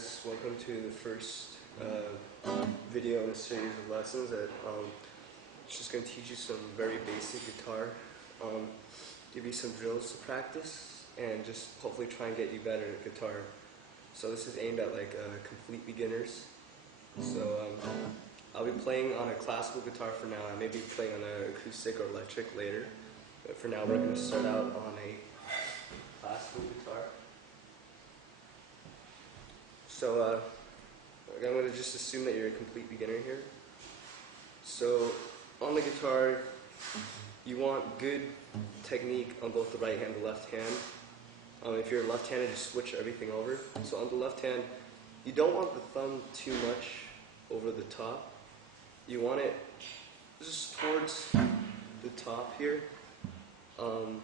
guys, welcome to the first video in a series of lessons that it's just going to teach you some very basic guitar, give you some drills to practice, and just hopefully try and get you better at guitar. So this is aimed at like complete beginners. So I'll be playing on a classical guitar for now. I may be playing on an acoustic or electric later, but for now we're going to start out on a classical guitar. So I'm going to just assume that you're a complete beginner here. So on the guitar, you want good technique on both the right hand and the left hand. If you're left-handed, just switch everything over. So on the left hand, you don't want the thumb too much over the top. You want it just towards the top here, and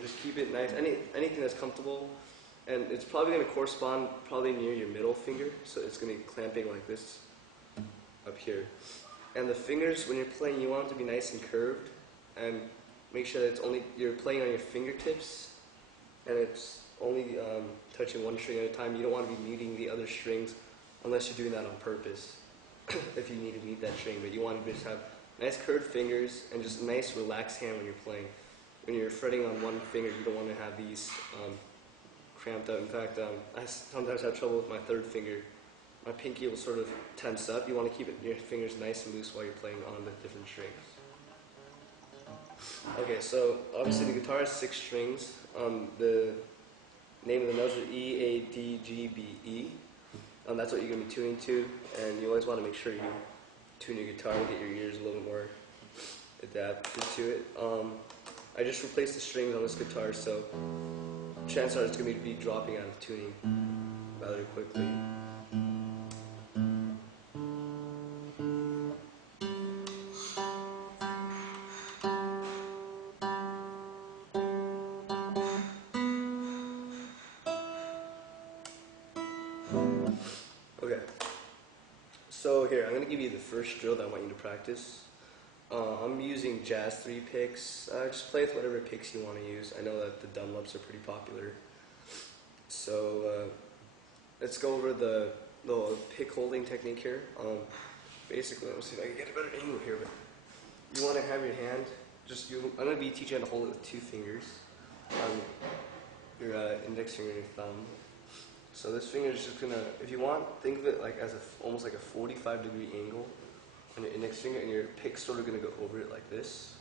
just keep it nice. Anything that's comfortable. And it's probably going to correspond probably near your middle finger, so it's going to be clamping like this up here. And the fingers, when you're playing, you want them to be nice and curved, and make sure that it's only you're playing on your fingertips, and it's only touching one string at a time. You don't want to be muting the other strings unless you're doing that on purpose. If you need to mute that string, but you want to just have nice curved fingers and just a nice relaxed hand when you're playing. When you're fretting on one finger, you don't want to have these cramped up. In fact, I sometimes have trouble with my third finger. My pinky will sort of tense up. You want to keep your fingers nice and loose while you're playing on the different strings. Okay, so obviously the guitar has 6 strings. The name of the notes are E, A, D, G, B, E. That's what you're going to be tuning to, and you always want to make sure you tune your guitar and get your ears a little more adapted to it. I just replaced the strings on this guitar, so chances are it's going to be dropping out of tuning rather quickly. Okay, so here, I'm going to give you the first drill that I want you to practice. I'm using jazz 3 picks. Just play with whatever picks you want to use. I know that the Dunlops are pretty popular. So let's go over the pick holding technique here. Basically, let me see if I can get a better angle here. But you want to have your hand, I'm going to be teaching you how to hold it with 2 fingers. Your index finger and your thumb. So this finger is just going to, if you want, think of it like as almost like a 45-degree angle on your index finger, and your pick's sort of going to go over it like this.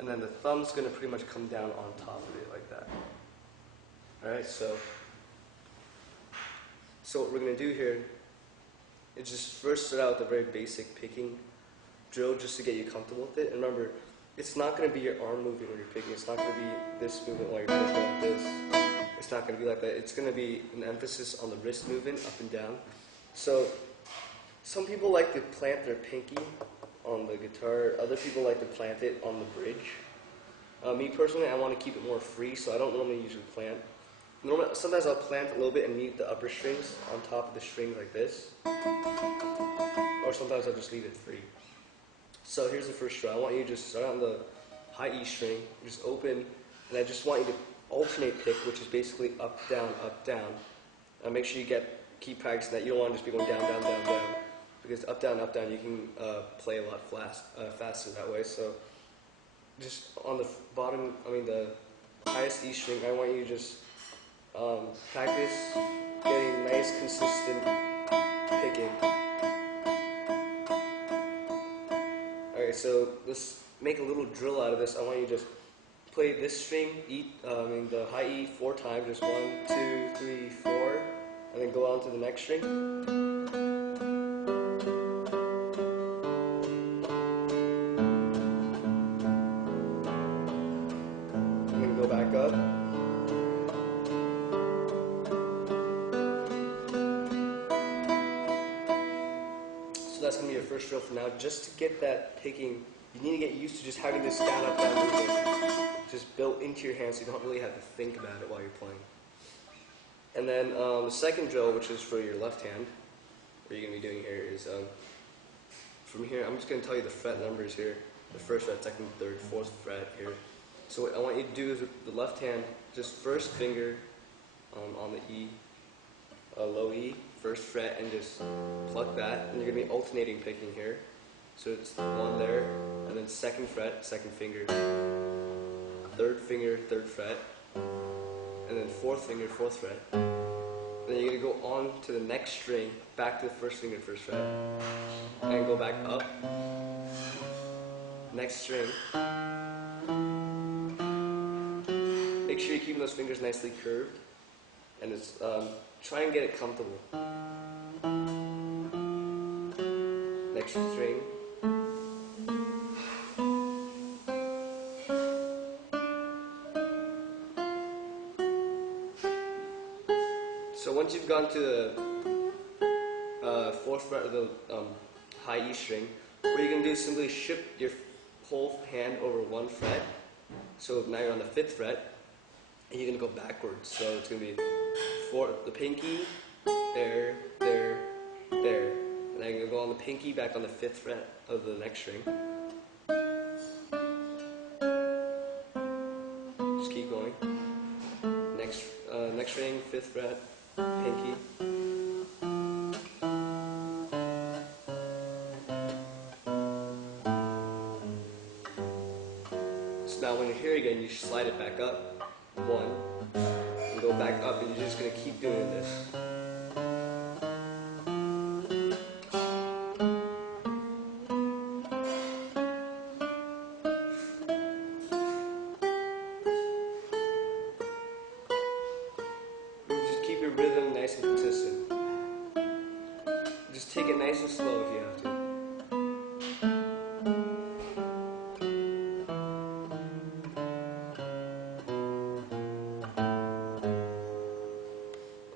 And then the thumb's going to pretty much come down on top of it like that. Alright, so what we're going to do here is just first start out with a very basic picking drill just to get you comfortable with it. And remember, it's not going to be your arm moving when you're picking. It's not going to be this movement while you're picking like this. It's not going to be like that. It's going to be an emphasis on the wrist movement up and down. So some people like to plant their pinky on the guitar. Other people like to plant it on the bridge. Me personally, I want to keep it more free, so I don't normally usually plant. Sometimes I'll plant a little bit and mute the upper strings on top of the strings like this. Or sometimes I'll just leave it free. So here's the first drill. I want you to just start on the high E string, just open, and I just want you to alternate pick, which is basically up, down, make sure you keep practicing that. You don't want to just be going down, down, down, down, because up, down, you can play a lot faster that way. So just on the bottom, the highest E string, I want you to just practice getting nice, consistent picking. Alright, so let's make a little drill out of this. I want you to just play this string, the high E 4 times, just 1, 2, 3, 4, and then go on to the next string. And then go back up. So that's going to be your first drill for now. Just to get that picking, you need to get used to just having this down, up, down movement just built into your hand, so you don't really have to think about it while you're playing. And then the second drill, which is for your left hand, what you're going to be doing here is, from here, I'm just going to tell you the fret numbers here. The first fret, second, third, fourth fret here. So what I want you to do is with the left hand, just first finger on the E, low E, first fret, and just pluck that. And you're going to be alternating picking here. So it's one there, and then second fret, second finger, third finger, third fret, and then fourth finger, fourth fret. Then you're going to go on to the next string, back to the first finger, first fret, and go back up. Next string. Make sure you're keeping those fingers nicely curved, and it's try and get it comfortable. Next string. So once you've gone to the fourth fret of the high E string, what you're going to do is simply shift your whole hand over one fret. So now you're on the fifth fret, and you're going to go backwards. So it's going to be the pinky, there, there, there. And then you're going to go on the pinky, back on the fifth fret of the next string. Just keep going. Next string, fifth fret, pinky. So now when you're here again, you slide it back up, one, and go back up, and you're just going to keep doing this. Just keep your rhythm nice and consistent. Just take it nice and slow if you have to.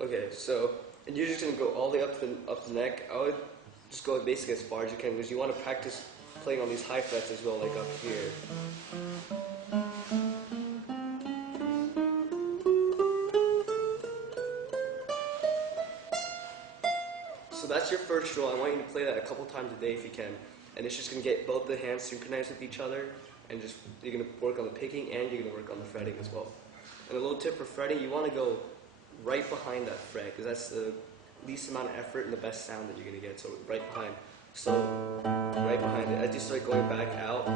Okay, so, and you're just going to go all the way up the neck. I would just go basically as far as you can, because you want to practice playing on these high frets as well, like up here. So that's your first drill. I want you to play that a couple times a day if you can. And it's just going to get both the hands synchronized with each other, and just you're going to work on the picking and you're going to work on the fretting as well. And a little tip for fretting, you want to go right behind that fret, because that's the least amount of effort and the best sound that you're going to get. So right behind. So right behind it. As you start going back out,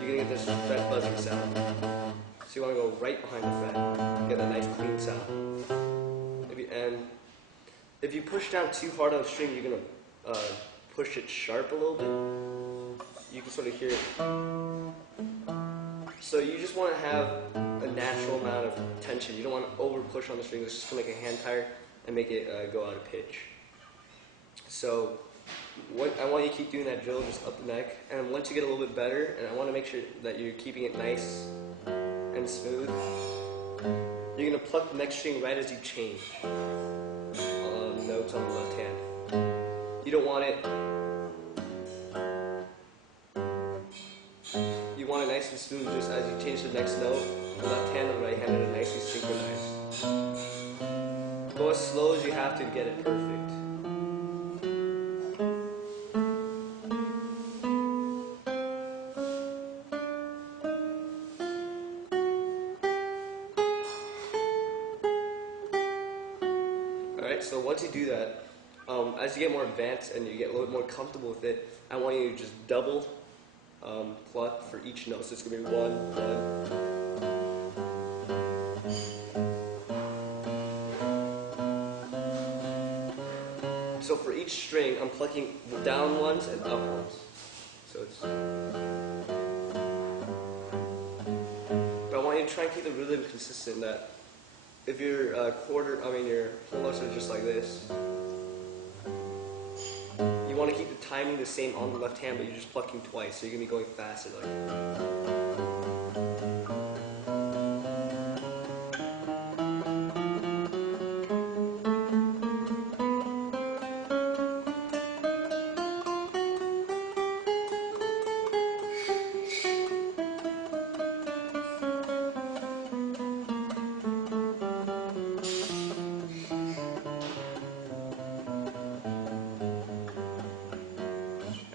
you're going to get this fret buzzing sound. So you want to go right behind the fret, get a nice clean sound. If you push down too hard on the string, you're going to push it sharp a little bit. You can sort of hear it. So you just want to have a natural amount of tension. You don't want to over push on the string. It's just going to make a hand tire and make it go out of pitch. So I want you to keep doing that drill just up the neck. And once you get a little bit better, and I want to make sure that you're keeping it nice and smooth, you're going to pluck the next string right as you change notes on the left hand. You don't want it. You want it nice and smooth just as you change the next note. The left hand and the right hand are nicely synchronized. Go as slow as you have to get it perfect. Alright, so once you do that, as you get more advanced and you get a little bit more comfortable with it, I want you to just double pluck for each note. So it's going to be 1, 1. So for each string, I'm plucking down ones and up ones. So it's. But I want you to try and keep the rhythm consistent. That if your your whole notes are just like this, you want to keep the timing the same on the left hand, but you're just plucking twice, so you're going to be going faster.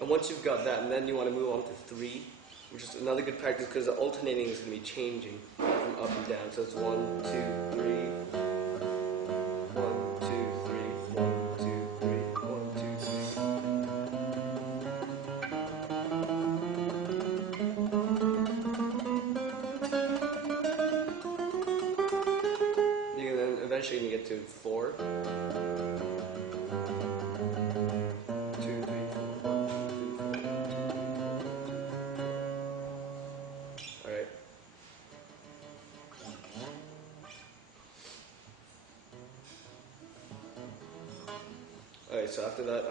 And once you've got that, and then you want to move on to 3, which is another good practice because the alternating is going to be changing from up and down. So it's 1, 2, 3, 1, 2, 3. eventually gonna get to 4. 2, 3, 4, 1, 2, 3, 4. Alright. Alright, so after that,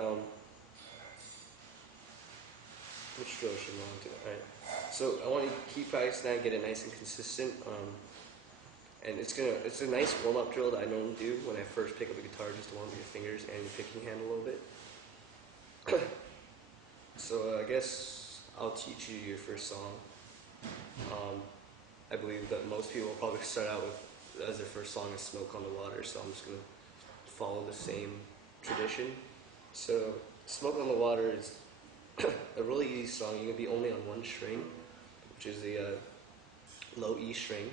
which drill should we want to do? Alright. So I want you to keep practicing that, get it nice and consistent. And it's a nice warm-up drill that I normally do when I first pick up a guitar, just to warm up your fingers and your picking hand a little bit. So I guess I'll teach you your first song. I believe that most people will probably start out with, as their first song is Smoke on the Water, so I'm just going to follow the same tradition. So Smoke on the Water is a really easy song. You're going to be only on one string, which is the low E string.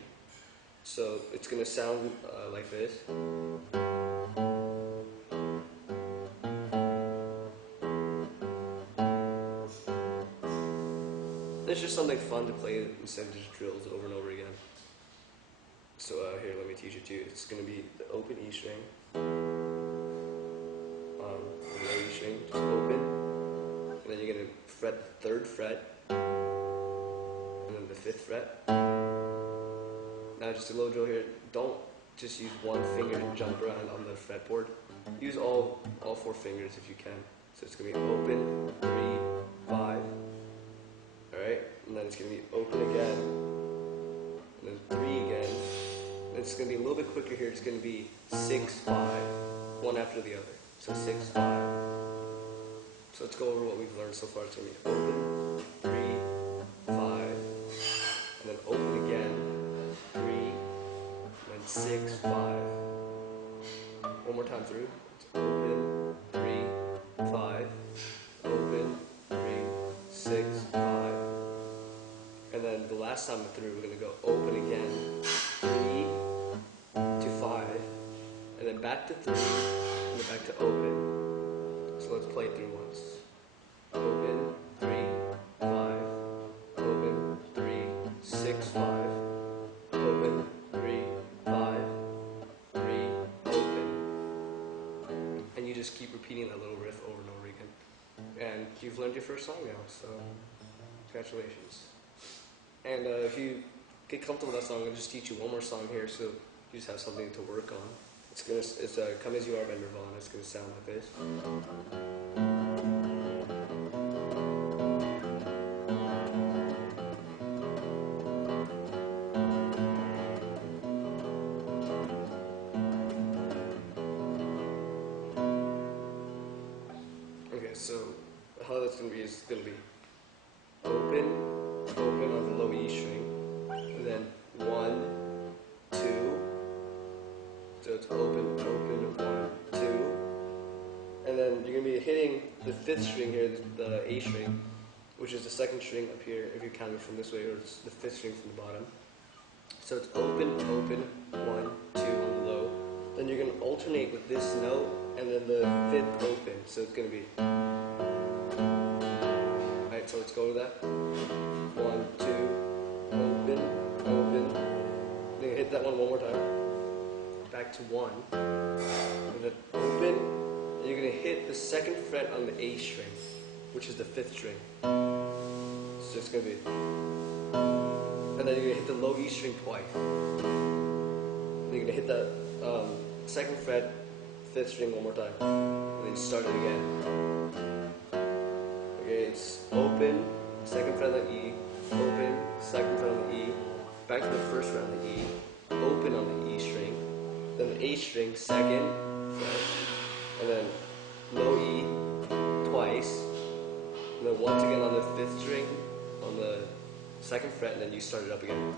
So it's going to sound like this. It's just something fun to play instead of just drills over and over again. So here, let me teach it to you. It's going to be the open E string, the low E string, just open, and then you're going to fret the 3rd fret, and then the 5th fret. Now just a little drill here. Don't just use one finger to jump around on the fretboard. Use all 4 fingers if you can. So it's going to be open, 3, 5. Alright, and then it's going to be open again, and then 3 again. And it's going to be a little bit quicker here. It's going to be 6, 5, one after the other. So 6, 5. So let's go over what we've learned so far. It's going to be open, 3, 5, and then open again, 3, and then 6, 5. One more time through. It's open, 3, 5, open, 3, 6, 5. And then the last time through, we're going to go open again, 3 to 5, and then back to 3, and then back to open. So let's play it through once. Open, 3, 5, open, 3, 6, 5, open, 3, 5, 3, open. And you just keep repeating that little riff over and over again. And you've learned your first song now, so congratulations. And if you get comfortable with that song, I'll just teach you one more song here, so you just have something to work on. It's Come As You Are by Nirvana. It's gonna sound like this. Okay, so how that's gonna be is gonna be open on the low E string, and then 1, 2. So it's open, 1, 2, and then you're gonna be hitting the 5th string here, the A string, which is the 2nd string up here if you're counting from this way, or it's the 5th string from the bottom. So it's open, 1, 2 on the low. Then you're gonna alternate with this note and then the 5th open. So it's gonna be. Alright, so let's go to that. 1, 2, open. Then you hit that one more time. Back to 1. And then open. And you're going to hit the 2nd fret on the A string, which is the 5th string. So it's going to be. And then you're going to hit the low E string twice. Then you're going to hit that 2nd fret, 5th string one more time. And then you start it again. Okay, it's open, 2nd fret on the E, open, 2nd fret on the E, back to the 1st fret on the E, open on the E string, then the A string, 2nd fret, and then low E twice, and then once again on the 5th string, on the 2nd fret, and then you start it up again.